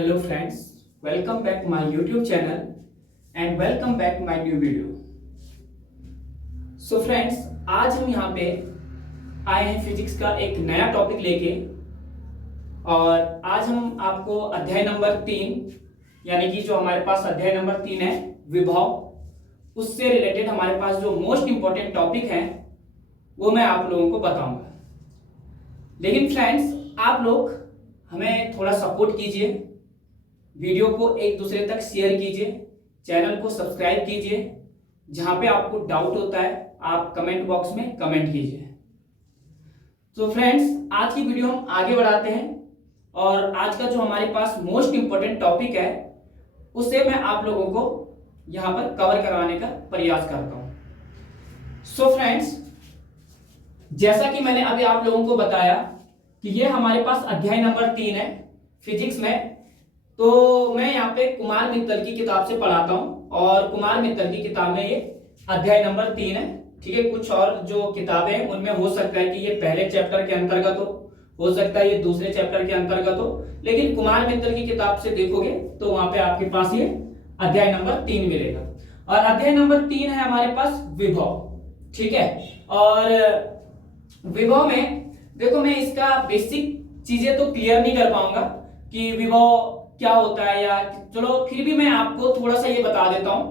Hello friends, welcome back my YouTube channel and welcome back my new video. So friends, आज हम यहाँ पे आए हैं फिजिक्स का एक नया टॉपिक लेके और आज हम आपको अध्याय नंबर 3 यानी कि जो हमारे पास अध्याय नंबर 3 है विभव, उससे रिलेटेड हमारे पास जो मोस्ट इंपॉर्टेंट टॉपिक है वो मैं आप लोगों को बताऊंगा। लेकिन फ्रेंड्स, आप लोग हमें थोड़ा सपोर्ट कीजिए, वीडियो को एक दूसरे तक शेयर कीजिए, चैनल को सब्सक्राइब कीजिए। जहां पे आपको डाउट होता है आप कमेंट बॉक्स में कमेंट कीजिए। तो फ्रेंड्स, आज की वीडियो हम आगे बढ़ाते हैं और आज का जो हमारे पास मोस्ट इंपॉर्टेंट टॉपिक है उसे मैं आप लोगों को यहां पर कवर करवाने का प्रयास करता हूं। सो फ्रेंड्स, जैसा कि मैंने अभी आप लोगों को बताया कि ये हमारे पास अध्याय नंबर 3 है फिजिक्स में। तो मैं यहाँ पे कुमार मित्तल की किताब से पढ़ाता हूँ और कुमार मित्तल की किताब में ये अध्याय नंबर 3 है। ठीक है, कुछ और जो किताबें हैं उनमें हो सकता है कि ये पहले चैप्टर के अंतर्गत हो सकता है ये दूसरे चैप्टर के अंतर्गत हो, लेकिन कुमार मित्तल की किताब से देखोगे तो वहां पे आपके पास ये अध्याय नंबर 3 मिलेगा। और अध्याय नंबर 3 है हमारे पास विभव। ठीक है, और विभव में देखो, मैं इसका बेसिक चीजें तो क्लियर नहीं कर पाऊंगा कि विभव क्या होता है, या चलो फिर भी मैं आपको थोड़ा सा ये बता देता हूं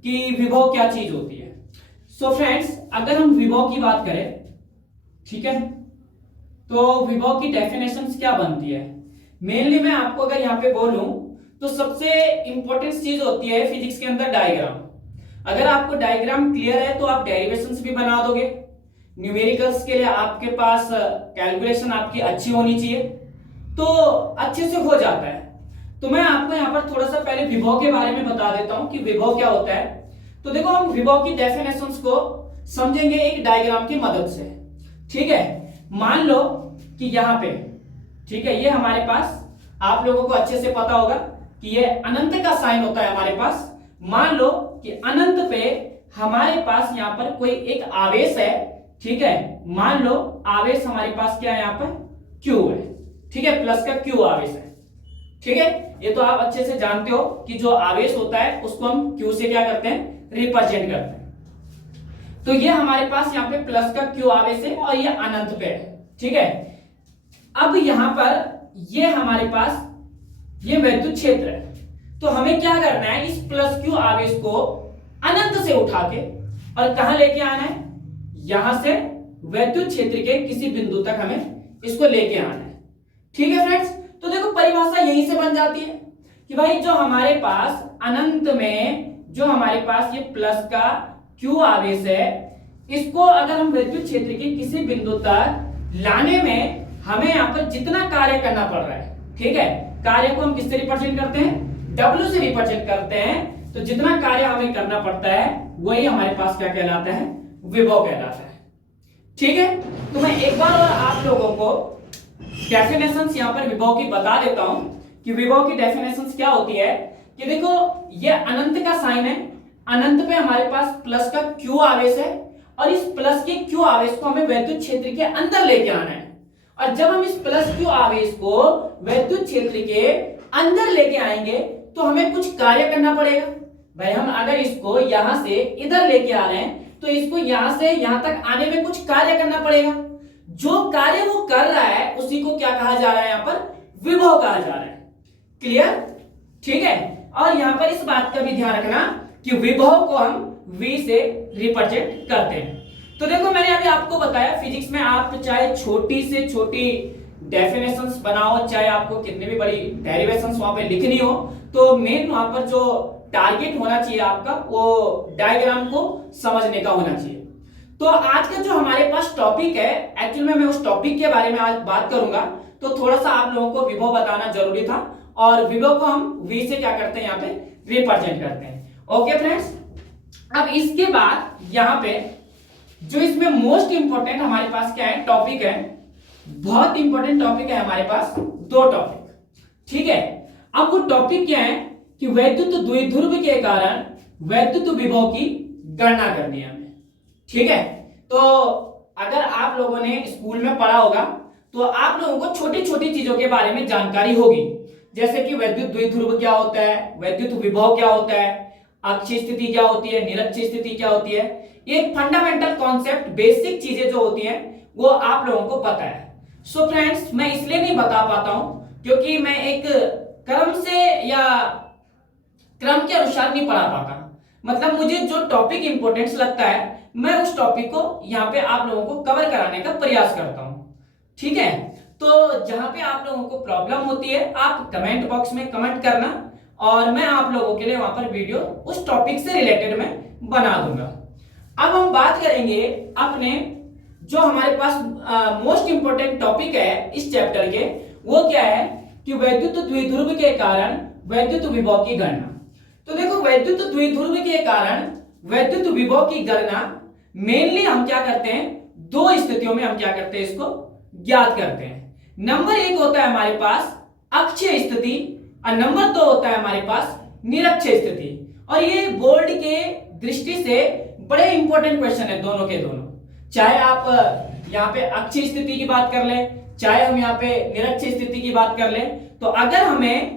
कि विभव क्या चीज होती है। सो फ्रेंड्स, अगर हम विभव की बात करें, ठीक है, तो विभव की डेफिनेशंस क्या बनती है। मेनली मैं आपको अगर यहाँ पे बोलूं तो सबसे इंपॉर्टेंट चीज होती है फिजिक्स के अंदर डायग्राम। अगर आपको डायग्राम क्लियर है तो आप डेरिवेशंस भी बना दोगे। न्यूमेरिकल्स के लिए आपके पास कैलकुलेशन आपकी अच्छी होनी चाहिए, तो अच्छे से हो जाता है। तो मैं आपको यहाँ पर थोड़ा सा पहले विभव के बारे में बता देता हूं कि विभव क्या होता है। तो देखो, हम विभव की डेफिनेशंस को समझेंगे एक डायग्राम की मदद से। ठीक है, मान लो कि यहाँ पे, ठीक है, ये हमारे पास आप लोगों को अच्छे से पता होगा कि ये अनंत का साइन होता है हमारे पास। मान लो कि अनंत पे हमारे पास यहाँ पर कोई एक आवेश है। ठीक है, मान लो आवेश हमारे पास क्या है, यहाँ पर Q है। ठीक है, प्लस का Q आवेश है। ठीक है, ये तो आप अच्छे से जानते हो कि जो आवेश होता है उसको हम Q से क्या करते हैं, रिप्रेजेंट करते हैं। तो ये हमारे पास यहाँ पे प्लस का Q आवेश है और ये अनंत पे है। ठीक है, अब यहां पर ये हमारे पास ये विद्युत क्षेत्र है। तो हमें क्या करना है, इस प्लस Q आवेश को अनंत से उठा के और कहां लेके आना है, यहां से विद्युत क्षेत्र के किसी बिंदु तक हमें इसको लेके आना है। ठीक है फ्रेंड्स, तो देखो परिभाषा यहीं से बन जाती है कि भाई जो हमारे पास अनंत में जो हमारे पास ये प्लस का Q आवेश है, इसको अगर हम विद्युत क्षेत्र के किसी बिंदु तक लाने में हमें यहाँ पर जितना कार्य करना पड़ रहा है, ठीक है, कार्य को हम किससे रिप्रेजेंट करते हैं, W से रिप्रेजेंट करते हैं। तो जितना कार्य हमें करना पड़ता है वही हमारे पास क्या कहलाता है, विभव कहलाता है। ठीक है, तो मैं एक बार और आप लोगों को डेफिनेशंस यहाँ पर विभव की बता देता हूं कि विभव की डेफिनेशंस क्या होती है। कि देखो, ये अनंत का साइन है, अनंत पे हमारे पास प्लस का Q आवेश है और इस प्लस के Q आवेश को हमें विद्युत क्षेत्र के अंदर लेके आना है। और जब हम इस प्लस Q आवेश को विद्युत क्षेत्र के अंदर लेके आएंगे तो हमें कुछ कार्य करना पड़ेगा। भाई हम अगर इसको यहां से इधर लेके आ रहे हैं तो इसको यहां से यहां तक आने में कुछ कार्य करना पड़ेगा। जो कार्य वो कर रहा है उसी को क्या कहा जा रहा है, यहाँ पर विभव कहा जा रहा है। क्लियर? ठीक है, और यहां पर इस बात का भी ध्यान रखना कि विभव को हम V से रिप्रेजेंट करते हैं। तो देखो, मैंने अभी आपको बताया फिजिक्स में आप चाहे छोटी से छोटी डेफिनेशंस बनाओ, चाहे आपको कितनी भी बड़ी डेरिवेशंस वहां पे लिखनी हो, तो मेन वहां पर जो टारगेट होना चाहिए आपका वो डायग्राम को समझने का होना चाहिए। तो आज का जो हमारे पास टॉपिक है, एक्चुअली में मैं उस टॉपिक के बारे में आज बात करूंगा। तो थोड़ा सा आप लोगों को विभव बताना जरूरी था और विभव को हम V से क्या करते हैं, यहाँ पे रिप्रेजेंट करते हैं। ओके फ्रेंड्स, अब इसके बाद यहाँ पे जो इसमें मोस्ट इंपॉर्टेंट हमारे पास क्या है, टॉपिक है, बहुत इंपॉर्टेंट टॉपिक है हमारे पास, दो टॉपिक। ठीक है, अब वो टॉपिक क्या है कि वैद्युत द्विध्रुव के कारण वैद्युत विभव की गणना करनी है हमें। ठीक है, तो अगर आप लोगों ने स्कूल में पढ़ा होगा तो आप लोगों को छोटी छोटी चीजों के बारे में जानकारी होगी। जैसे कि वैद्युत द्विध्रुव क्या होता है, वैद्युत विभव क्या होता है, अक्षीय स्थिति क्या होती है, निरक्षीय स्थिति क्या होती है। ये फंडामेंटल कॉन्सेप्ट, बेसिक चीजें जो होती हैं वो आप लोगों को पता है। सो फ्रेंड्स, मैं इसलिए नहीं बता पाता हूं क्योंकि मैं एक क्रम से या क्रम के अनुसार नहीं पढ़ा पाता। मतलब मुझे जो टॉपिक इंपॉर्टेंस लगता है मैं उस टॉपिक को यहाँ पे आप लोगों को कवर कराने का प्रयास करता हूं। ठीक है, तो जहां पे आप लोगों को प्रॉब्लम होती है आप कमेंट बॉक्स में कमेंट करना और मैं आप लोगों के लिए वहां पर वीडियो उस टॉपिक से रिलेटेड में बना दूंगा। अब हम बात करेंगे अपने जो हमारे पास मोस्ट इंपोर्टेंट टॉपिक है इस चैप्टर के, वो क्या है कि वैद्युत द्विध्रुव के कारण वैद्युत विभव की गणना। तो देखो, वैद्युत द्विध्रुव के कारण वैद्युत विभव की गणना मेनली हम क्या करते हैं, दो स्थितियों में हम क्या करते हैं, इसको ज्ञात करते हैं। नंबर एक होता है हमारे पास अक्षीय स्थिति और नंबर दो होता है हमारे पास निरक्षीय स्थिति। और ये बोर्ड के दृष्टि से बड़े इंपॉर्टेंट क्वेश्चन है दोनों के दोनों। चाहे आप यहाँ पे अक्षीय स्थिति की बात कर ले, चाहे हम यहाँ पे निरक्षीय स्थिति की बात कर ले, तो अगर हमें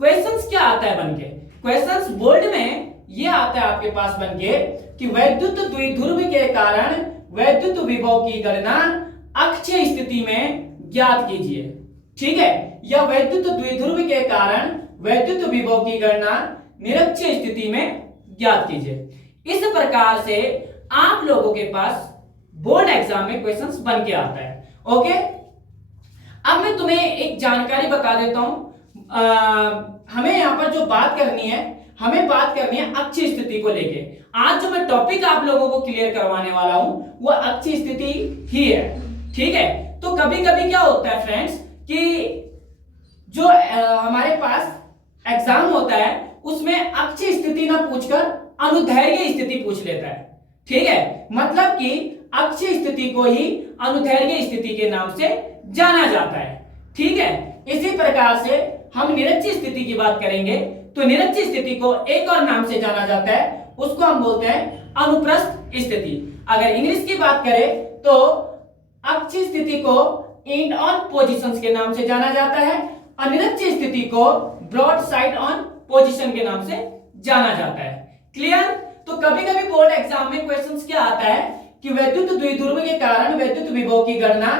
क्वेश्चंस क्या आता है बनके, क्वेश्चंस बोर्ड में ये आता है आपके पास बनके कि वैद्युत द्विध्रुव के कारण वैद्युत विभव की गणना अक्षीय स्थिति में ज्ञात कीजिए। ठीक है, या वैद्युत द्विध्रुव के कारण वैद्युत विभव की गणना निरक्षीय स्थिति में ज्ञात कीजिए। इस प्रकार से आप लोगों के पास बोर्ड एग्जाम में क्वेश्चंस बन के आता है। ओके, अब मैं तुम्हें एक जानकारी बता देता हूं। हमें यहां पर जो बात करनी है, हमें बात करनी है अक्षीय स्थिति को लेके। आज जो मैं टॉपिक आप लोगों को क्लियर करवाने वाला हूं वो अक्षीय स्थिति ही है। ठीक है, तो कभी कभी क्या होता है फ्रेंड्स कि जो हमारे पास एग्जाम होता है उसमें अक्षीय स्थिति ना पूछकर अनुदैर्घ्य स्थिति पूछ लेता है। ठीक है, मतलब कि अक्षीय स्थिति को ही अनुदैर्घ्य स्थिति के नाम से जाना जाता है। ठीक है, इसी प्रकार से हम निरक्षीय स्थिति की बात करेंगे तो निरक्षीय स्थिति को एक और नाम से जाना जाता है, उसको हम बोलते हैं अनुप्रस्थ स्थिति। अगर इंग्लिश की बात करें तो अक्षीय स्थिति को एंड ऑन पोजीशंस के नाम से जाना जाता है और निरक्षीय स्थिति को ब्रॉड साइड ऑन पोजीशन के नाम से जाना जाता है। क्लियर? तो कभी कभी बोर्ड एग्जाम में क्वेश्चंस क्या आता है कि वैद्युत द्विध्रुव के कारण वैद्युत विभव की गणना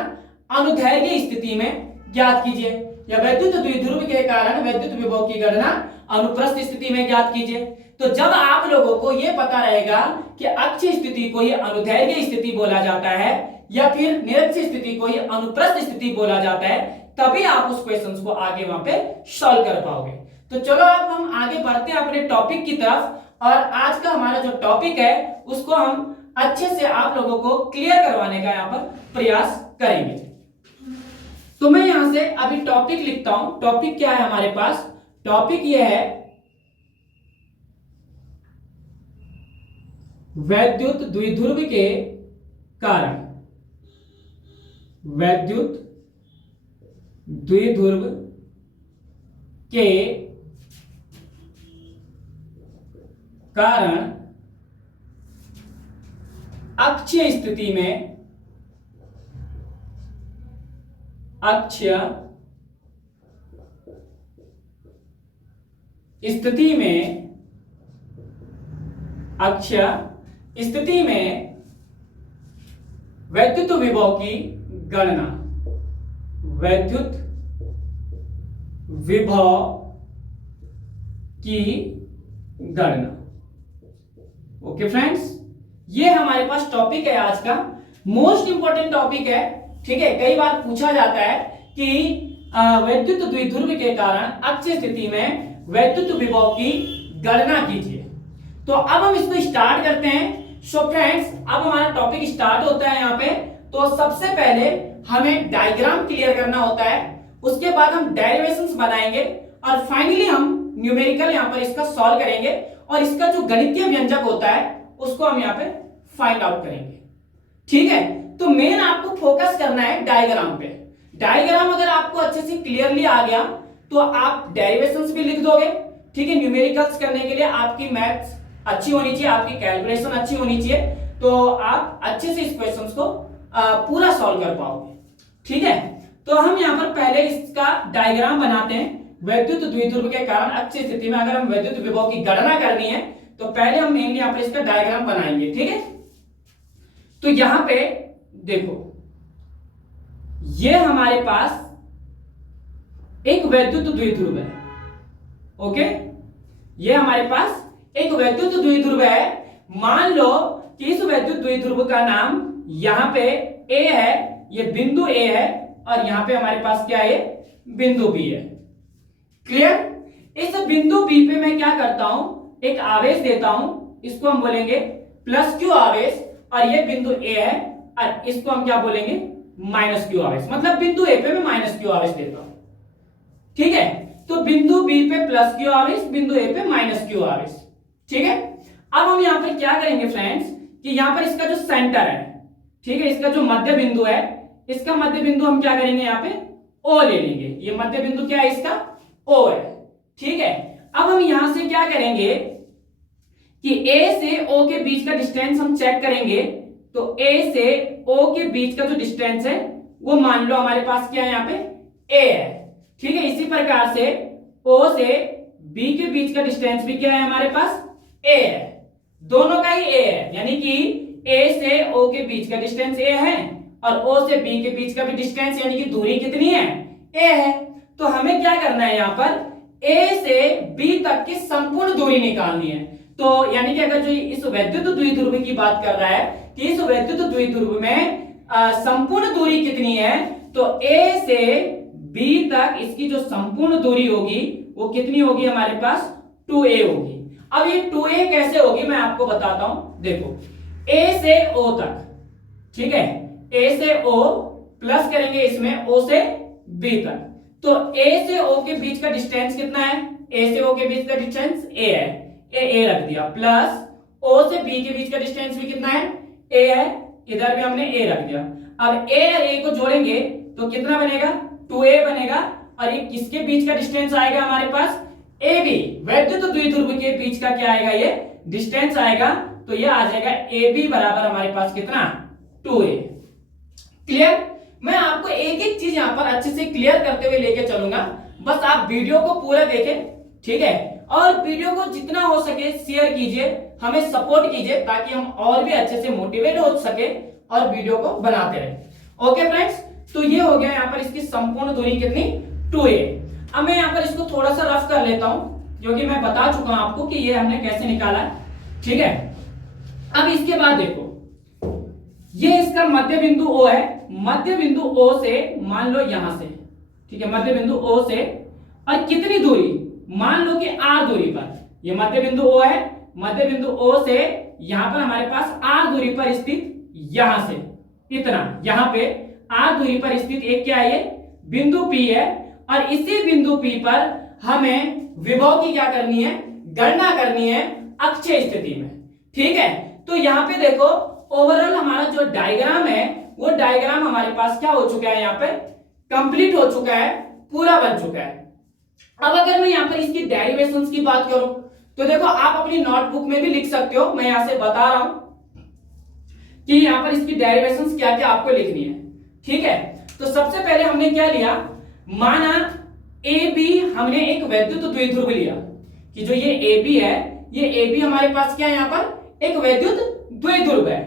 अनुदैर्घ्य स्थिति में ज्ञात कीजिए, या वैद्युत द्विध्रुव के कारण वैद्युत विभव की गणना अनुप्रस्थ स्थिति में ज्ञात कीजिए। तो जब आप लोगों को यह पता रहेगा कि अक्षीय स्थिति को ही अनुदैर्घ्य स्थिति बोला जाता है या फिर निरक्षीय स्थिति को ही अनुप्रस्थ स्थिति बोला जाता है, तभी आप उस क्वेश्चंस को आगे वहां पे सॉल्व कर पाओगे। तो चलो अब हम आगे बढ़ते हैं अपने टॉपिक की तरफ, और आज का हमारा जो टॉपिक है उसको हम अच्छे से आप लोगों को क्लियर करवाने का यहाँ पर प्रयास करेंगे। तो मैं यहां से अभी टॉपिक लिखता हूं। टॉपिक क्या है हमारे पास? टॉपिक यह है वैद्युत द्विध्रुव के कारण, वैद्युत द्विध्रुव के कारण अक्षीय स्थिति में, अक्षीय स्थिति में, अक्षीय स्थिति में वैद्युत विभव की गणना, वैद्युत विभव की गणना। ओके फ्रेंड्स, ये हमारे पास टॉपिक है आज का, मोस्ट इंपॉर्टेंट टॉपिक है। ठीक है, कई बार पूछा जाता है कि वैद्युत द्विध्रुव के कारण अक्षीय स्थिति में वैद्युत विभव की गणना कीजिए। तो अब हम इसको स्टार्ट करते हैं। सो फ्रेंड्स, अब हमारा टॉपिक स्टार्ट होता है यहाँ पे। तो सबसे पहले हमें डायग्राम क्लियर करना होता है, उसके बाद हम डेरिवेशंस बनाएंगे और फाइनली हम न्यूमेरिकल यहाँ पर इसका सॉल्व करेंगे और इसका जो गणितीय व्यंजक होता है उसको हम यहाँ पे फाइंड आउट करेंगे। ठीक है, तो मेन आपको फोकस करना है डायग्राम पे। डायग्राम अगर आपको अच्छे से क्लियरली आ गया तो आप डेरिवेशंस भी लिख दोगे। ठीक है, न्यूमेरिकल्स करने के लिए आपकी मैथ्स अच्छी होनी चाहिए, आपकी कैलकुलेशन अच्छी होनी चाहिए, तो आप अच्छे से इस क्वेश्चंस को पूरा सॉल्व कर पाओगे। ठीक है, तो हम यहाँ पर पहले इसका डायग्राम बनाते हैं। वैद्युत द्विध्रुव के कारण अक्षीय स्थिति में अगर हम वैद्युत विभव की गणना करनी है तो पहले हम मेनली यहाँ पर इसका डायग्राम बनाएंगे, ठीक है। तो यहां पे देखो, ये हमारे पास एक वैद्युत द्विध्रुव है, ओके, ये हमारे पास एक वैद्युत द्विध्रुव है। मान लो कि इस वैद्युत द्विध्रुव का नाम यहां पे A है, ये बिंदु A है, और यहां पे हमारे पास क्या है, बिंदु B है। क्लियर। इस बिंदु B पे मैं क्या करता हूं, एक आवेश देता हूं, इसको हम बोलेंगे प्लस क्यू आवेश, और ये बिंदु A है और इसको हम क्या बोलेंगे, माइनस क्यू आवेश। मतलब बिंदु A पे मैं माइनस क्यू आवेश देता हूं, ठीक है। तो बिंदु B पे प्लस क्यू आवेश, बिंदु A पे माइनस क्यू आवेश, ठीक है। अब हम यहां पर क्या करेंगे फ्रेंड्स, कि यहां पर इसका जो सेंटर है, ठीक है, इसका जो मध्य बिंदु है, इसका मध्य बिंदु हम क्या करेंगे, यहां पे O ले लेंगे। ये मध्य बिंदु क्या है, इसका O है, ठीक है। अब हम यहां से क्या करेंगे कि A से O के बीच का डिस्टेंस हम चेक करेंगे। तो A से O के बीच का जो डिस्टेंस है वो मान लो हमारे पास क्या है, यहाँ पे A है, ठीक है। इसी प्रकार से O से B के बीच का डिस्टेंस भी क्या है, हमारे पास A है, दोनों का ही A है, यानी कि A से O के बीच का डिस्टेंस A है और O से B के बीच का भी डिस्टेंस, यानी कि दूरी कितनी है, A है। तो हमें क्या करना है, यहाँ पर A से B तक की संपूर्ण दूरी निकालनी है। तो यानी कि अगर जो इस वैद्युत द्विध्रुव की बात कर रहा है कि इस वैद्युत द्विध्रुव में संपूर्ण दूरी कितनी है, तो A से B तक इसकी जो संपूर्ण दूरी होगी वो कितनी होगी, हमारे पास 2a होगी। अब ये 2a कैसे होगी मैं आपको बताता हूं। देखो, A से O तक, ठीक है, A से O प्लस करेंगे इसमें O से B तक, तो A से O के बीच का डिस्टेंस कितना है, A से O के बीच का डिस्टेंस A है, A रख दिया, प्लस O से B के बीच का डिस्टेंस भी कितना है, A है, इधर भी हमने A रख दिया। अब A और A को जोड़ेंगे तो कितना बनेगा, 2a बनेगा, और ये किसके बीच का डिस्टेंस आएगा, हमारे पास AB, वैद्युत द्विध्रुव के बीच का क्या आएगा, ये डिस्टेंस आएगा। तो ये आ जाएगा AB बराबर हमारे पास कितना, 2a। क्लियर। मैं आपको एक एक चीज यहां पर अच्छे से क्लियर करते हुए लेके चलूंगा, बस आप वीडियो को पूरा देखें, ठीक है। और वीडियो को जितना हो सके शेयर कीजिए, हमें सपोर्ट कीजिए, ताकि हम और भी अच्छे से मोटिवेट हो सके और वीडियो को बनाते रहे। ओके फ्रेंड्स, तो ये हो गया यहाँ पर इसकी संपूर्ण दूरी कितनी, 2a। अब मैं यहाँ पर इसको थोड़ा सा रफ कर लेता हूं, क्योंकि मैं बता चुका हूं आपको कि ये हमने कैसे निकाला, ठीक है। अब इसके बाद देखो, ये इसका मध्य बिंदु O है, मध्य बिंदु O से मान लो यहां से, ठीक है, मध्य बिंदु O से, और कितनी दूरी, मान लो कि r दूरी पर, ये मध्य बिंदु O है, मध्य बिंदु O से यहां पर हमारे पास r दूरी पर स्थित, यहां से इतना, यहां पे r दूरी पर स्थित एक क्या है, ये बिंदु P है, और इसी बिंदु P पर हमें विभव की क्या करनी है, गणना करनी है अक्षीय स्थिति में, ठीक है। तो यहां पे देखो, ओवरऑल हमारा जो डायग्राम है वो डायग्राम हमारे पास क्या हो चुका है, यहाँ पे कंप्लीट हो चुका है, पूरा बन चुका है। अब अगर मैं यहाँ पर इसकी डेरिवेशंस की बात करूं तो देखो, आप अपनी नोटबुक में भी लिख सकते हो, मैं यहां से बता रहा हूं कि यहाँ पर इसकी डेरिवेशंस क्या क्या आपको लिखनी है, ठीक है। तो सबसे पहले हमने क्या लिया, माना AB हमने एक वैद्युत द्विध्रुव लिया, कि जो ये AB है, ये AB हमारे पास क्या है, यहाँ पर एक वैद्युत द्विध्रुव है,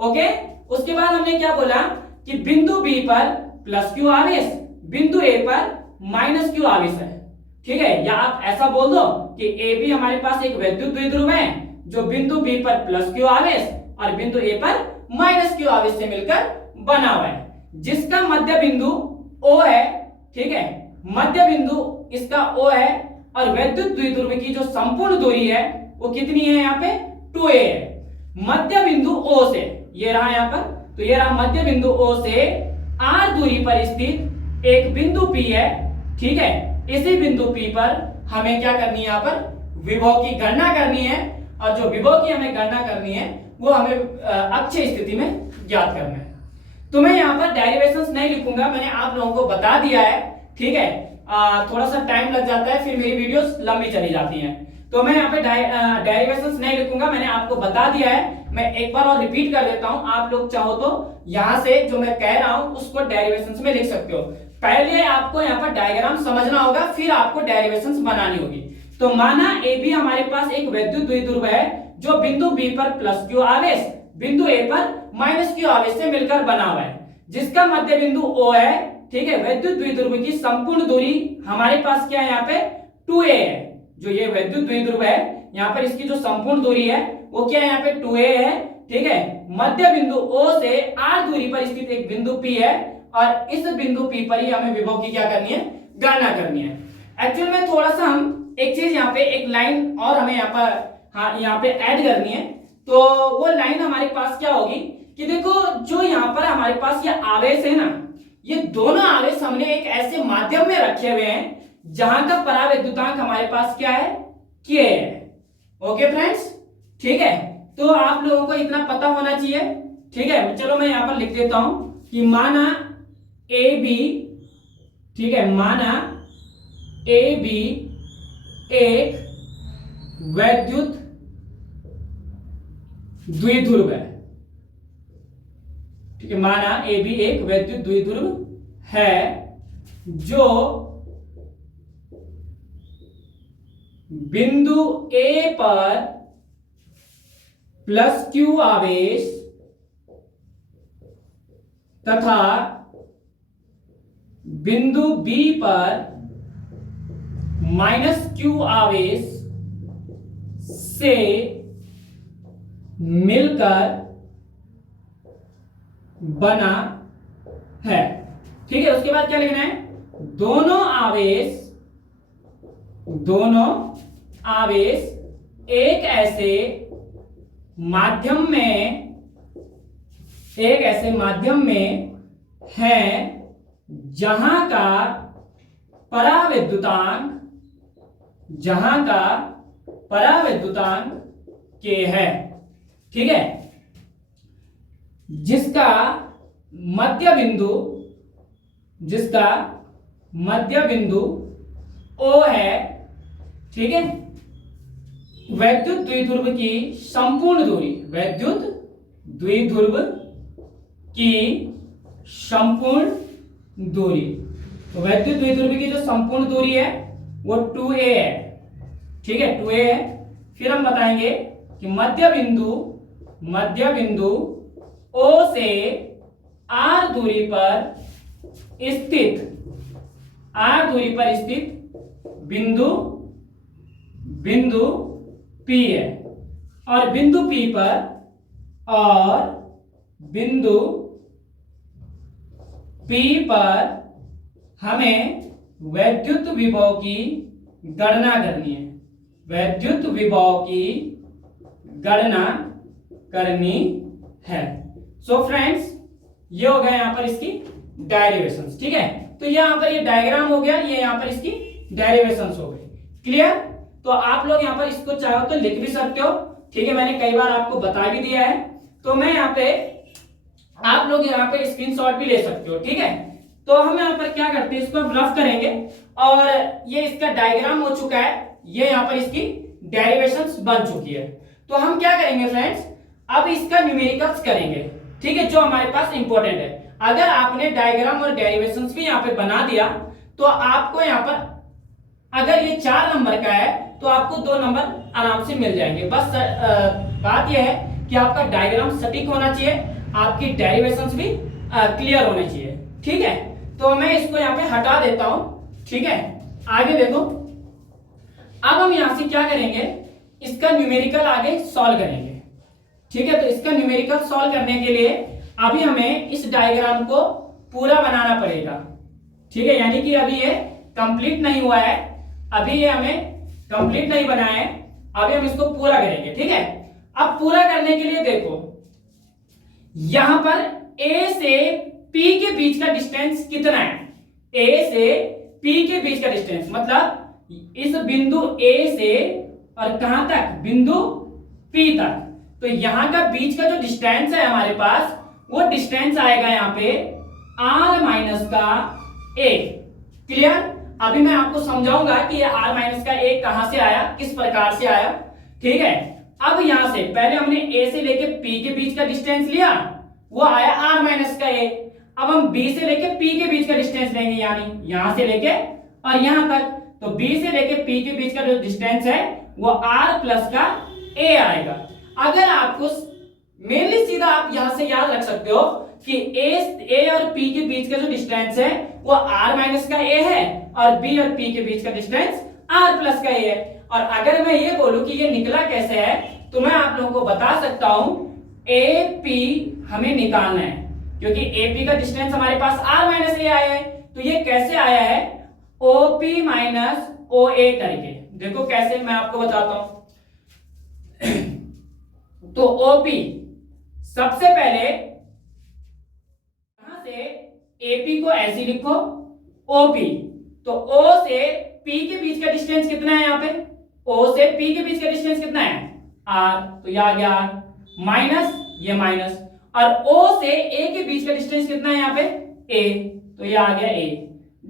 ओके। उसके बाद हमने क्या बोला कि बिंदु B पर प्लस क्यू आवेश, बिंदु A पर माइनस क्यू आवेश है, ठीक है। या आप ऐसा बोल दो कि AB हमारे पास एक वैद्युत द्विध्रुव है जो बिंदु B पर प्लस क्यू आवेश और बिंदु A पर माइनस क्यू आवेश से मिलकर बना हुआ है, जिसका मध्य बिंदु O है, ठीक है, मध्य बिंदु इसका O है, और वैद्युत द्विध्रुव की जो संपूर्ण दूरी है वो कितनी है, यहाँ पे 2a है। मध्य बिंदु O से, ये रहा यहाँ पर, तो ये रहा मध्य बिंदु O से r दूरी पर स्थित एक बिंदु P है, ठीक है। इसी बिंदु P पर हमें क्या करनी है, यहाँ पर विभव की गणना करनी है, और जो विभव की हमें गणना करनी है वो हमें अक्षीय स्थिति में ज्ञात करना है। तो मैं यहाँ पर डेरिवेशंस नहीं लिखूंगा, मैंने आप लोगों को बता दिया है, ठीक है। थोड़ा सा टाइम लग जाता है, फिर मेरी वीडियोस लंबी चली जाती हैं, तो मैं यहाँ पे डेरिवेशंस नहीं लिखूंगा, मैंने आपको बता दिया है। मैं एक बार और रिपीट कर देता हूं, आप लोग चाहो तो यहां से जो मैं कह रहा हूं उसको डेरिवेशंस में लिख सकते हो। पहले आपको यहाँ पर डायग्राम समझना होगा, फिर आपको डेरिवेशंस बनानी होगी। तो माना ए बी हमारे पास एक वैद्युत द्विध्रुव है जो बिंदु बी पर प्लस क्यू आवेश, बिंदु ए पर माइनस क्यू आवेश से मिलकर बना हुआ है, जिसका मध्य बिंदु O है। ठीक है, वैद्युत द्विध्रुव की संपूर्ण दूरी हमारे पास क्या है यहाँ पे 2a है। जो ये वैद्युत द्विध्रुव है यहाँ पर इसकी जो संपूर्ण दूरी है वो क्या है यहाँ पे 2a है। ठीक है, मध्य बिंदु O से r दूरी पर स्थित एक बिंदु P है और इस बिंदु P पर ही हमें विभव की क्या करनी है, गणना करनी है। एक्चुअल में थोड़ा सा हम एक चीज यहाँ पे एक लाइन और हमें यहाँ पर यहाँ पे ऐड करनी है। तो वो लाइन हमारे पास क्या होगी कि देखो जो यहाँ पर हमारे पास ये आवेश है ना, ये दोनों आवेश हमने एक ऐसे माध्यम में रखे हुए हैं जहां का परावैद्युतांक हमारे पास क्या है, K है। ओके फ्रेंड्स, ठीक है, तो आप लोगों को इतना पता होना चाहिए। ठीक है, चलो मैं यहाँ पर लिख देता हूं कि माना ए बी, ठीक है, माना ए बी एक वैद्युत द्विध्रुव है। ठीक है, माना ए बी एक वैद्युत द्विध्रुव है जो बिंदु ए पर प्लस क्यू आवेश तथा बिंदु बी पर माइनस क्यू आवेश से मिलकर बना है। ठीक है, उसके बाद क्या लिखना है, दोनों आवेश एक ऐसे माध्यम में हैं जहां का परावैद्युतांक K है। ठीक है, जिसका मध्य बिंदु O है। ठीक है, वैद्युत द्विध्रुव की संपूर्ण दूरी, वैद्युत द्विध्रुव की संपूर्ण दूरी, तो वैद्युत द्विध्रुव की जो संपूर्ण दूरी है वो 2a है। ठीक है, 2a है। फिर हम बताएंगे कि मध्य बिंदु O से r दूरी पर स्थित बिंदु P है और बिंदु P पर हमें वैद्युत विभव की गणना करनी है। सो फ्रेंड्स, ये हो गया यहाँ पर इसकी डेरिवेशंस। ठीक है, तो यहाँ पर ये डायग्राम हो गया, ये यहाँ पर इसकी डेरिवेशंस हो गई। क्लियर? तो आप लोग यहाँ पर इसको चाहो तो लिख भी सकते हो। ठीक है, मैंने कई बार आपको बता भी दिया है, तो मैं यहाँ पे आप लोग यहाँ पे स्क्रीनशॉट भी ले सकते हो। ठीक है, तो हम यहाँ पर क्या करते हैं, इसको रफ करेंगे और ये इसका डायग्राम हो चुका है, ये यहाँ पर इसकी डेरिवेशंस बन चुकी है। तो हम क्या करेंगे फ्रेंड्स, अब इसका न्यूमेरिकल्स करेंगे। ठीक है, जो हमारे पास इंपॉर्टेंट है। अगर आपने डायग्राम और डेरिवेशंस भी यहाँ पे बना दिया तो आपको यहाँ पर अगर ये 4 नंबर का है तो आपको 2 नंबर आराम से मिल जाएंगे। बस बात यह है कि आपका डायग्राम सटीक होना चाहिए, आपकी डेरिवेशंस भी क्लियर होने चाहिए। ठीक है, तो मैं इसको यहाँ पे हटा देता हूं। ठीक है, आगे देखो, अब हम यहां से क्या करेंगे, इसका न्यूमेरिकल आगे सॉल्व करेंगे। ठीक है, तो इसका न्यूमेरिकल सॉल्व करने के लिए अभी हमें इस डायग्राम को पूरा बनाना पड़ेगा। ठीक है, यानी कि अभी ये कंप्लीट नहीं हुआ है, अभी ये हमें कंप्लीट नहीं बना है, अभी हम इसको पूरा करेंगे। ठीक है, अब पूरा करने के लिए देखो, यहां पर A से P के बीच का डिस्टेंस कितना है, A से P के बीच का डिस्टेंस मतलब इस बिंदु A से और कहां तक, बिंदु P तक। तो यहां का बीच का जो डिस्टेंस है हमारे पास, वो डिस्टेंस आएगा यहां पे r माइनस का a। क्लियर? अभी मैं आपको समझाऊंगा कि ये r माइनस का a कहां से आया, किस प्रकार से आया। ठीक है, अब यहां से पहले हमने a से लेके p के बीच का डिस्टेंस लिया, वो आया r माइनस का a। अब हम B से लेके P के बीच का डिस्टेंस लेंगे, यानी यहां से लेके और यहां तक। तो B से लेके P के बीच का जो डिस्टेंस है वो R प्लस का A आएगा। अगर आपको मेनली सीधा आप यहां से याद रख सकते हो कि A और P के बीच का जो डिस्टेंस है वो R माइनस का A है और B और P के बीच का डिस्टेंस R प्लस का A है। और अगर मैं ये बोलूं कि ये निकला कैसे है, तो मैं आप लोगों को बता सकता हूं AP हमें निकालना है, क्योंकि AP का डिस्टेंस हमारे पास R माइनस A आया है। तो ये कैसे आया है, OP माइनस OA करके। देखो कैसे, मैं आपको बताता हूं। तो OP सबसे पहले यहां से AP को ऐसे लिखो OP। तो O से P के बीच का डिस्टेंस कितना है, यहां पे O से P के बीच का डिस्टेंस कितना है R, तो यह आ गया R माइनस ये माइनस, और O से A के बीच का डिस्टेंस कितना है यहाँ पे A, तो ये आ गया A।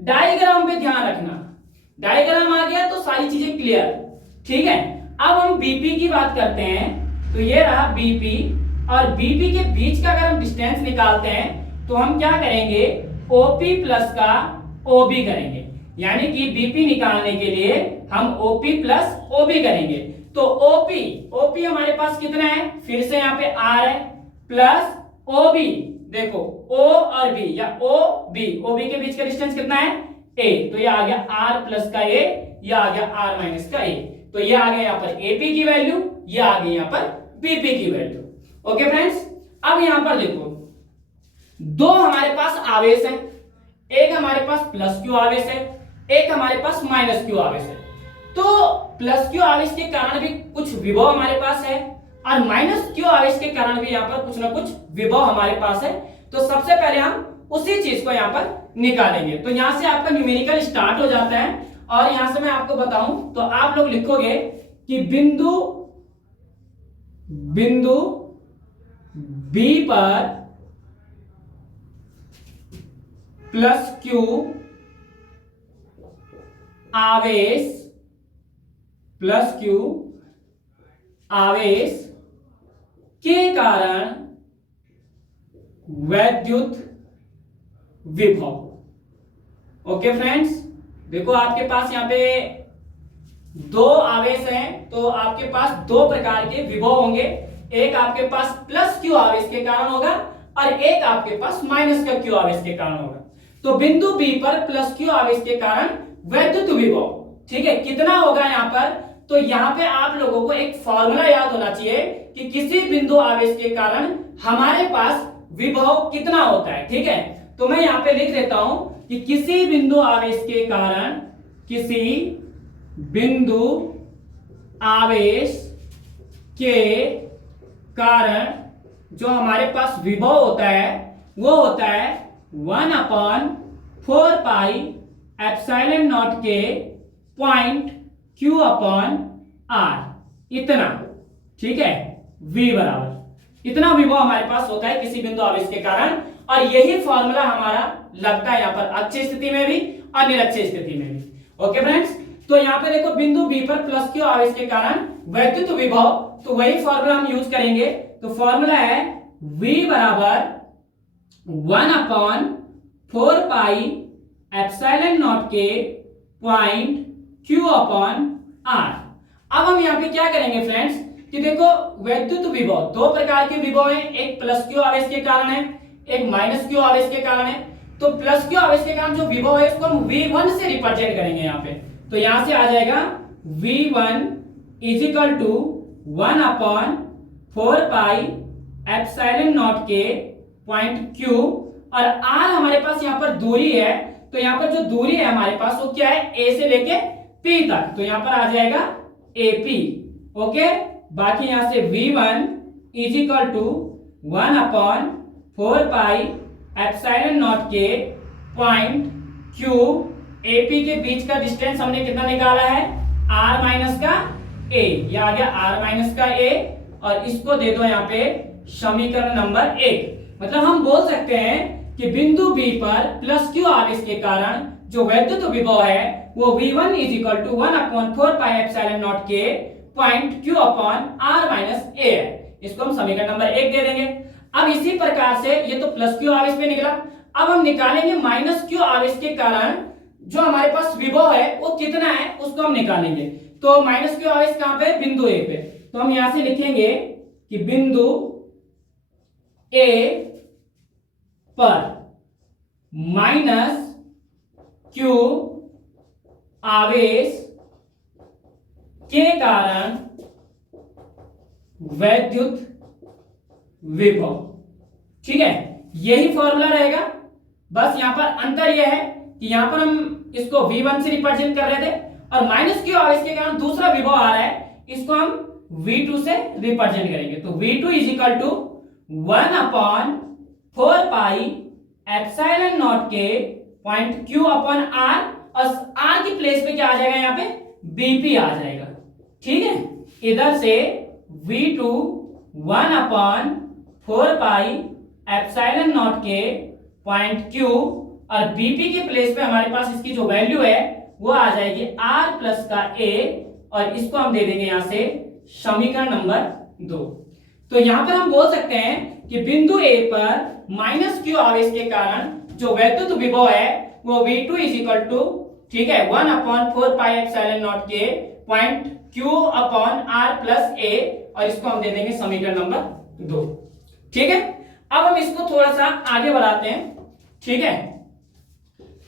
डायग्राम पे ध्यान रखना, डायग्राम आ गया तो सारी चीजें क्लियर, ठीक है। अब हम BP की बात करते हैं, तो ये रहा BP, और BP के बीच का अगर हम डिस्टेंस निकालते हैं तो हम क्या करेंगे, OP प्लस का OB करेंगे, यानी कि BP निकालने के लिए हम OP प्लस OB करेंगे। तो OP हमारे पास कितना है, फिर से यहाँ पे R है प्लस OB, देखो O और B या OB के बीच का डिस्टेंस कितना है A, तो ये आ गया R प्लस का A, ये आ गया R माइनस का A। तो ये आ गया यहाँ पर AP की वैल्यू, ये आ गई यहाँ पर BP की वैल्यू। ओके फ्रेंड्स, अब यहां पर देखो दो हमारे पास आवेश है, एक हमारे पास प्लस क्यू आवेश है, एक हमारे पास माइनस क्यू आवेश है। तो प्लस क्यू आवेश के कारण भी कुछ विभव हमारे पास है और माइनस क्यू आवेश के कारण भी यहां पर कुछ ना कुछ विभव हमारे पास है। तो सबसे पहले हम उसी चीज को यहां पर निकालेंगे। तो यहां से आपका न्यूमेरिकल स्टार्ट हो जाता है, और यहां से मैं आपको बताऊं तो आप लोग लिखोगे कि बिंदु B पर प्लस क्यू आवेश के कारण वैद्युत विभव। ओके फ्रेंड्स, देखो आपके पास यहाँ पे दो आवेश हैं, तो आपके पास दो प्रकार के विभव होंगे, एक आपके पास प्लस क्यू आवेश के कारण होगा और एक आपके पास माइनस का क्यू आवेश के कारण होगा। तो बिंदु बी पर प्लस क्यू आवेश के कारण वैद्युत विभव, ठीक है, कितना होगा यहाँ पर, तो यहाँ पे आप लोगों को एक फॉर्मूला याद होना चाहिए कि किसी बिंदु आवेश के कारण हमारे पास विभव कितना होता है, ठीक है। तो मैं यहाँ पे लिख देता हूं कि किसी बिंदु आवेश के कारण, किसी बिंदु आवेश के कारण जो हमारे पास विभव होता है वो होता है 1/4 पाई एप्सिलॉन नॉट के पॉइंट Q अपॉन R, इतना, ठीक है, V बराबर इतना विभव हमारे पास होता है किसी बिंदु आवेश के कारण। और यही फॉर्मूला हमारा लगता है यहाँ पर अक्षीय स्थिति में भी और निरक्षीय स्थिति में भी। ओके फ्रेंड्स, तो यहाँ पे देखो बिंदु B पर प्लस क्यू आवेश के कारण वैद्युत विभव, तो वही फॉर्मूला हम यूज करेंगे। तो फॉर्मूला है V बराबर 1/4 पाई एप्सिलॉन नॉट के पॉइंट Q अपॉन R। अब हम यहाँ पे क्या करेंगे फ्रेंड्स कि देखो वैद्युत विभव दो प्रकार के विभव हैं, एक प्लस क्यू आवेश के कारण है, एक माइनस क्यू आवेश के कारण है। तो प्लस क्यू आवेश के कारण जो विभव है इसको हम V1 से रिप्रेजेंट करेंगे यहाँ पे। तो यहां से आ जाएगा V1 is equal to 1/4 pi epsilon not के पॉइंट Q, और R हमारे पास यहाँ पर दूरी है, तो यहाँ पर जो दूरी है हमारे पास वो क्या है, A से लेके P तक, तो यहाँ पर आ जाएगा AP। ओके, बाकी यहां से V1 is equal to 1/4 pi epsilon not के पॉइंट Q, AP के बीच का डिस्टेंस हमने कितना निकाला है, R माइनस का A, ये आ गया R माइनस का A, और इसको दे दो यहाँ पे समीकरण नंबर 1। मतलब हम बोल सकते हैं कि बिंदु B पर प्लस क्यू आवेश के कारण जो वैद्युत विभव है वो V1 is equal to 1/4 pi epsilon not के point Q upon R minus A है। इसको हम समीकरण नंबर 1 दे देंगे। अब इसी प्रकार से ये तो प्लस क्यू आवेश पे निकला, अब हम निकालेंगे माइनस क्यू आवेश के कारण जो हमारे पास विभव है वो कितना है उसको हम निकालेंगे। तो माइनस क्यू आवेश कहां पे, बिंदु ए पे। तो हम यहां से लिखेंगे कि बिंदु ए पर माइनस क्यू आवेश के कारण वैद्युत विभव। ठीक है, यही फॉर्मूला रहेगा। बस यहां पर अंतर यह है कि यहां पर हम इसको V1 से रिप्रेजेंट कर रहे थे और माइनस क्यू आवेश के कारण दूसरा विभव आ रहा है, इसको हम V2 से रिप्रेजेंट करेंगे। तो V2 is equal to 1/4 pi epsilon not के पॉइंट Q अपॉन R, और R की प्लेस पे क्या आ जाएगा, यहाँ पे BP आ जाएगा। ठीक है, इधर से V2 1/4 पाई एप्सिलॉन नॉट के पॉइंट Q, और BP के प्लेस पे हमारे पास इसकी जो वैल्यू है वो आ जाएगी R प्लस का A, और इसको हम दे देंगे यहां से समीकरण नंबर 2। तो यहां पर हम बोल सकते हैं कि बिंदु A पर माइनस क्यू आवेश के कारण जो वैद्युत विभव है वो V2 इज इक्वल टू, ठीक है, 1/4 पाई एप्सिलॉन नॉट के point Q upon R plus A, और इसको हम दे देंगे समीकरण नंबर 2। ठीक है, अब हम इसको थोड़ा सा आगे बढ़ाते हैं। ठीक है,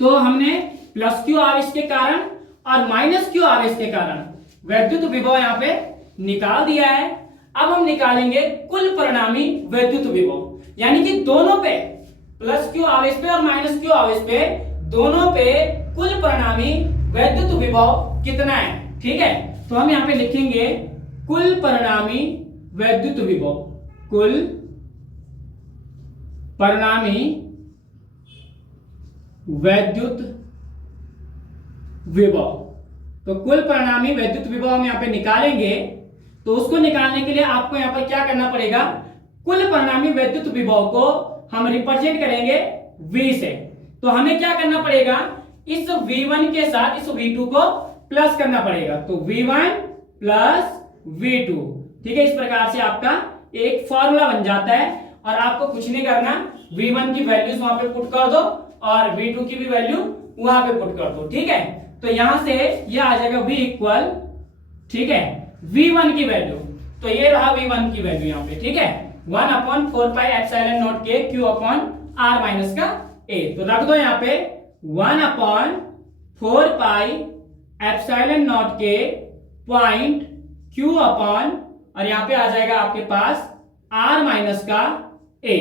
तो हमने प्लस क्यू आवेश के कारण और माइनस क्यू आवेश के कारण वैद्युत विभव यहां पे निकाल दिया है। अब हम निकालेंगे कुल परिणामी वैद्युत विभव, यानी कि दोनों पे, प्लस क्यू आवेश पे और माइनस क्यू आवेश पे, दोनों पे कुल परिणामी वैद्युत विभव कितना है। ठीक है, तो हम यहां पे लिखेंगे कुल परिणामी वैद्युत विभव, कुल परिणामी वैद्युत विभव। तो कुल परिणामी वैद्युत विभव हम यहां पे निकालेंगे। तो उसको निकालने के लिए आपको यहां पर क्या करना पड़ेगा, कुल परिणामी वैद्युत विभव को हम रिप्रेजेंट करेंगे V से। तो हमें क्या करना पड़ेगा, इस V1 के साथ इस V2 को प्लस करना पड़ेगा। तो V1 प्लस V2, ठीक है, इस प्रकार से आपका एक फॉर्मूला बन जाता है, और आपको कुछ नहीं करना, V1 की वैल्यूज वहां पे पुट कर दो और V2 की भी वैल्यू वहां पे पुट कर दो। ठीक है, तो यहां से ये आ जाएगा V इक्वल, ठीक है, V1 की वैल्यू, तो ये रहा V1 की वैल्यू यहाँ पे। ठीक है, 1/4 पाई एप्सिलॉन नॉट के Q अपॉन R माइनस का A। तो रख दो यहाँ पे 1/4 पाई एप्सिलॉन नॉट के पॉइंट Q अपॉन, और यहाँ पे आ जाएगा आपके पास R माइनस का A।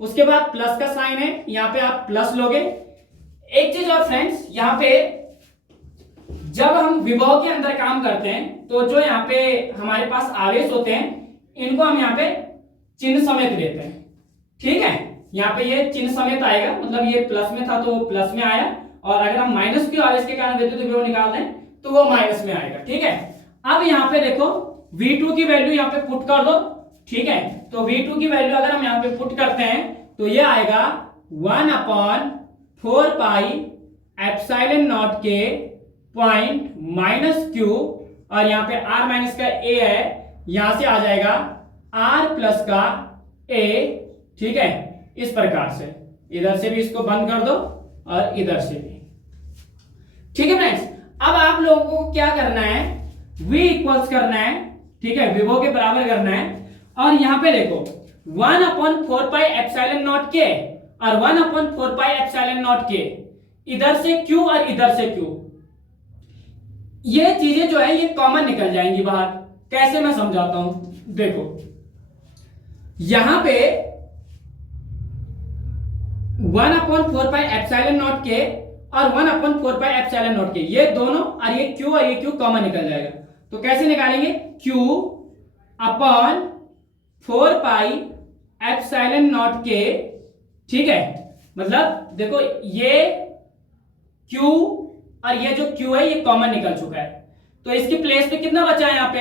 उसके बाद प्लस का साइन है, यहाँ पे आप प्लस लोगे। एक चीज और फ्रेंड्स, यहाँ पे जब हम विभव के अंदर काम करते हैं तो जो यहाँ पे हमारे पास आवेश होते हैं इनको हम यहाँ पे चिन्ह समेत लेते हैं। ठीक है, यहाँ पे ये चिन्ह समेत आएगा, मतलब ये प्लस में था तो वो प्लस में आया, और अगर हम माइनस क्यू आवेश के कारण वैद्युत विभव निकाल दें तो वो माइनस में आएगा। ठीक है, अब यहाँ पे देखो V2 की वैल्यू यहाँ पे पुट कर दो। ठीक है, तो V2 की वैल्यू अगर हम यहाँ पे पुट करते हैं तो ये आएगा 1/4 पाई एप्सिलॉन नॉट के पॉइंट माइनस Q, और यहाँ पे R माइनस का A है, यहां से आ जाएगा R प्लस का A। ठीक है, इस प्रकार से इधर से भी इसको बंद कर दो और इधर से भी। ठीक है फ्रेंड्स, अब आप लोगों को क्या करना है, V इक्वल्स करना है। ठीक है, विभव के बराबर करना है, और यहां पे देखो 1/4 पाई एप्सिलॉन नॉट के और 1/4 पाई एप्सिलॉन नॉट के, इधर से Q और इधर से Q, ये चीजें जो है ये कॉमन निकल जाएंगी बाहर। कैसे, मैं समझाता हूं। देखो यहां पे 1/4 पाई एप्सिलॉन नॉट के और 1/4 पाई एप्सिलॉन नॉट के, ये दोनों, और ये Q और ये Q कॉमन निकल जाएगा। तो कैसे निकालेंगे, Q upon 4 pi epsilon not के। ठीक है, मतलब देखो ये Q और ये जो Q है ये कॉमन निकल चुका है, तो इसकी प्लेस पे कितना बचा है यहाँ पे,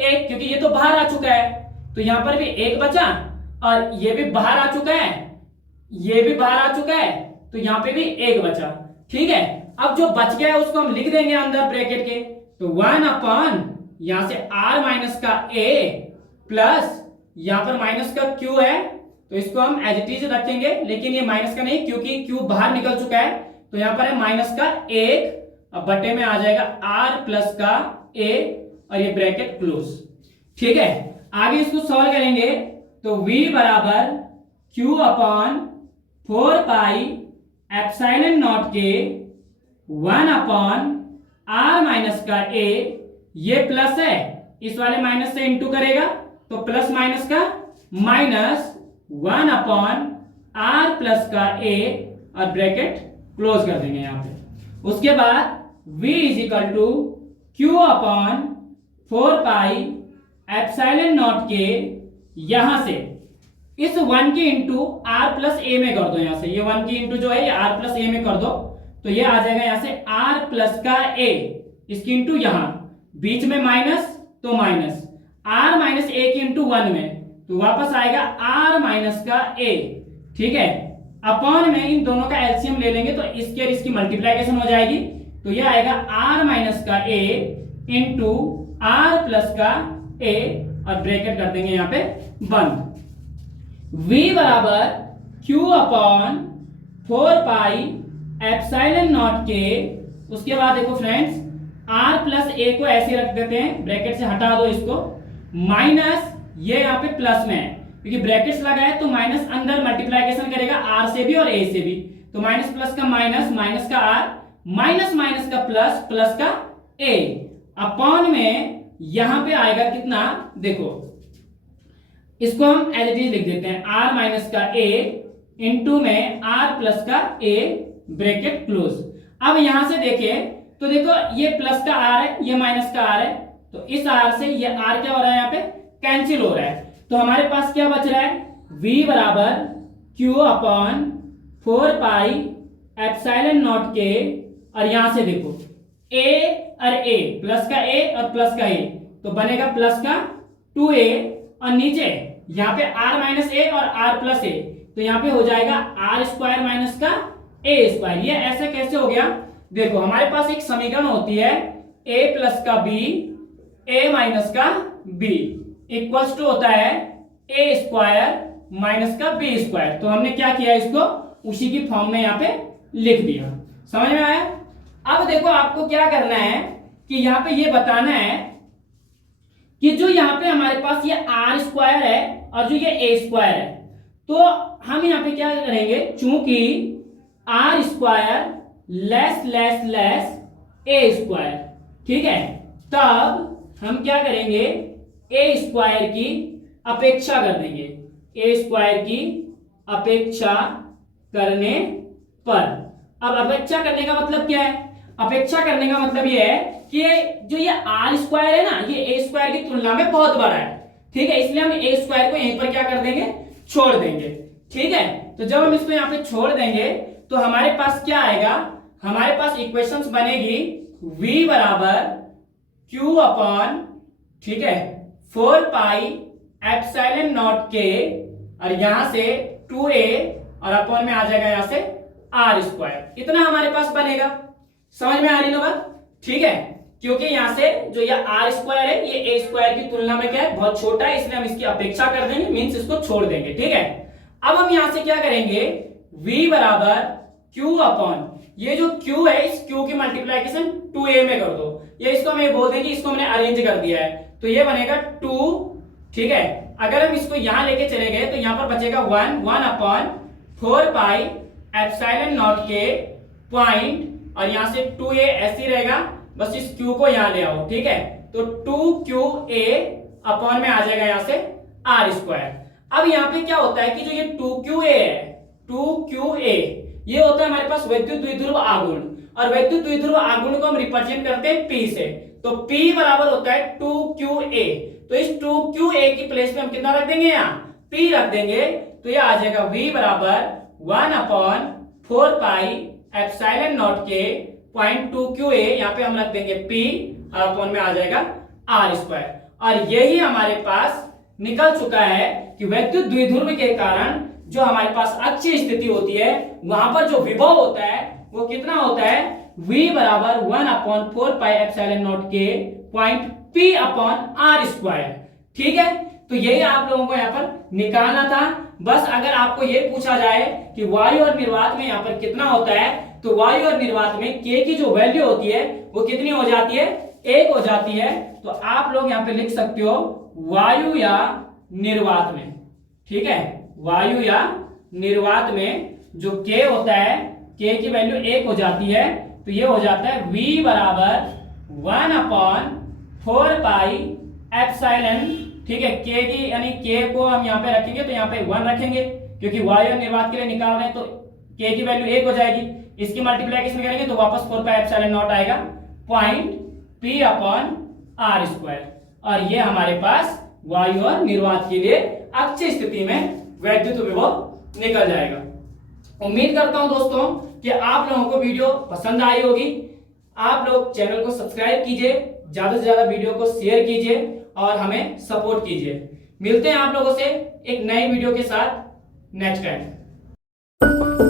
1, क्योंकि ये तो बाहर आ चुका है, तो यहाँ पर भी 1 बचा, और ये भी बाहर आ चुका है, ये भी बाहर आ चुका है, तो यहाँ पे भी 1 बचा। ठीक है, अब जो बच गया है उसको हम लिख देंगे अंदर ब्रैकेट के, तो 1 अपॉन यहां से R माइनस का A प्लस यहां पर माइनस का Q है, तो इसको हम एज इट इज रखेंगे, लेकिन ये माइनस का नहीं क्योंकि क्यू बाहर निकल चुका है, तो यहां पर है माइनस का 1 और बटे में आ जाएगा आर प्लस का ए और ये ब्रैकेट क्लोज। ठीक है, आगे इसको सॉल्व करेंगे तो v बराबर q upon 4 pi epsilon not के 1 अपॉन आर माइनस का ए, ये प्लस है, इस वाले माइनस से इंटू करेगा तो प्लस माइनस का माइनस 1 अपॉन आर प्लस का ए और ब्रैकेट क्लोज कर देंगे यहां पे। उसके बाद v is equal to Q upon 4 pi epsilon not के, यहां से इस 1 की इंटू आर प्लस ए में कर दो, यहां से ये 1 की इंटू जो है ये आर प्लस ए में कर दो, तो ये आ जाएगा यहां से आर प्लस का ए, इसकी इंटू यहां बीच में माइनस तो माइनस आर माइनस ए की इंटू 1 में, तो वापस आएगा आर माइनस का ए। ठीक है, अपॉन में इन दोनों का एलसीएम ले लेंगे तो इसके और इसकी मल्टीप्लिकेशन हो जाएगी, तो ये आएगा आर माइनस का ए इंटू आर प्लस का ए और ब्रैकेट कर देंगे यहां पे बंद। v बराबर q upon 4 pi epsilon not के, उसके बाद देखो फ्रेंड्स r प्लस a को ऐसे रख देते हैं, ब्रैकेट से हटा दो इसको, माइनस ये यहाँ पे प्लस में है क्योंकि ब्रैकेट्स लगा है तो माइनस अंदर मल्टीप्लिकेशन करेगा r से भी और a से भी, तो माइनस प्लस का माइनस, माइनस का r, माइनस माइनस का प्लस, प्लस का a, अपॉन में यहां पे आएगा कितना, देखो इसको हम एज इट इज लिख देते हैं r माइनस का a इंटू में r प्लस का a ब्रैकेट क्लोज। अब यहां से देखें तो देखो ये प्लस का r है, ये माइनस का r है, तो इस r से ये r क्या हो रहा है, यहाँ पे कैंसिल हो रहा है, तो हमारे पास क्या बच रहा है, v बराबर q upon 4 pi epsilon not के, और यहां से देखो a और a, प्लस का a और प्लस का a, तो बनेगा प्लस का 2a और नीचे यहाँ पे r माइनस ए और r प्लस ए, तो यहाँ पे हो जाएगा r स्क्वायर माइनस का a स्क्वायर। ये ऐसे कैसे हो गया, देखो हमारे पास एक समीकरण होती है a प्लस का b, a माइनस का b इक्वल्स टू होता है a स्क्वायर माइनस का b स्क्वायर, तो हमने क्या किया, इसको उसी की फॉर्म में यहाँ पे लिख दिया। समझ में आया? अब देखो आपको क्या करना है कि यहाँ पे ये बताना है कि जो यहाँ पे हमारे पास ये आर स्क्वायर है और जो ये ए स्क्वायर है, तो हम यहाँ पे क्या करेंगे, चूंकि R square less less less a square, ठीक है, तब हम क्या करेंगे, ए स्क्वायर की अपेक्षा कर देंगे, ए स्क्वायर की अपेक्षा करने पर। अब अपेक्षा करने का मतलब क्या है, अपेक्षा करने का मतलब ये है कि जो ये आर स्क्वायर है ना, ये ए स्क्वायर की तुलना में बहुत बड़ा है, ठीक है, इसलिए हम ए स्क्वायर को यहीं पर क्या कर देंगे, छोड़ देंगे। ठीक है, तो जब हम इसको यहाँ पे छोड़ देंगे तो हमारे पास क्या आएगा, हमारे पास इक्वेशंस बनेगी v बराबर q अपॉन, ठीक है, 4 पाई एप्सिलॉन नॉट के, और यहां से 2a और अपॉन में आ जाएगा यहां से आर स्क्वायर, इतना हमारे पास बनेगा। समझ में आ रही ना बात? ठीक है, क्योंकि यहां से जो ये आर स्क्वायर है ये ए स्क्वायर की तुलना में क्या है, बहुत छोटा है, इसलिए हम इसकी अपेक्षा कर देंगे, मींस इसको छोड़ देंगे। ठीक है, अब हम यहां से क्या करेंगे, v बराबर q अपॉन, ये जो q है इस q की मल्टीप्लिकेशन 2a में कर दो, ये इसको हम बोल देंगे, इसको हमने अरेंज कर दिया है, तो ये बनेगा 2। ठीक है, अगर हम इसको यहां लेके चले गए तो यहां पर बचेगा 1 अपॉन 4 पाई एप्सिलॉन नॉट के पॉइंट, और यहां से 2a ऐसे रहेगा, बस इस q को यहां ले आओ। ठीक है, तो 2qa अपॉन में आ जाएगा यहां से r स्क्वायर। अब यहां पे क्या होता है कि जो ये 2qa है, 2qa ये होता है हमारे पास वैद्युत द्विध्रुव आघूर्ण, और वैद्युत द्विध्रुव आघूर्ण को हम रिप्रेजेंट करते हैं p से, तो p बराबर होता है 2qa, तो इस 2qa की प्लेस पे हम कितना रख देंगे, यहाँ p रख देंगे, तो ये आ जाएगा v बराबर 1 अपॉन 4 पाई एप्सिलॉन नॉट के पॉइंट 2qa, यहाँ पे हम रख देंगे p और अपॉन में आ जाएगा r स्क्वायर। और यही हमारे पास निकल चुका है कि वैद्युत द्विध्रुव के कारण जो हमारे पास अच्छी स्थिति होती है वहां पर जो विभव होता है वो कितना होता है, v बराबर 1 अपॉन 4 पाई एप्सिलॉन नॉट के point p upon r square. ठीक है, तो यही आप लोगों को यहाँ पर निकालना था। बस अगर आपको ये पूछा जाए कि वायु और निर्वात में यहाँ पर कितना होता है, तो वायु और निर्वात में k की जो वैल्यू होती है वो कितनी हो जाती है, 1 हो जाती है। तो आप लोग यहाँ पे लिख सकते हो वायु या निर्वात में, ठीक है, वायु या निर्वात में जो k होता है, k की वैल्यू 1 हो जाती है, तो ये हो जाता है v बराबर 1/4 पाई एप्सिलॉन, ठीक है। k की यानी k को हम यहाँ पे रखेंगे तो यहाँ पे 1 रखेंगे, क्योंकि वायु और निर्वात के लिए निकाल रहे हैं, तो k की वैल्यू 1 हो जाएगी। इसकी मल्टीप्लिकेशन करेंगे तो वापस 4 पाई एप्सिलॉन नॉट आएगा, पॉइंट p/r²। और ये हमारे पास वायु और निर्वात के लिए अक्षीय स्थिति में वैद्युत विभव निकल जाएगा। उम्मीद करता हूं दोस्तों कि आप लोगों को वीडियो पसंद आई होगी। आप लोग चैनल को सब्सक्राइब कीजिए, ज्यादा से ज्यादा वीडियो को शेयर कीजिए और हमें सपोर्ट कीजिए। मिलते हैं आप लोगों से एक नई वीडियो के साथ नेक्स्ट टाइम।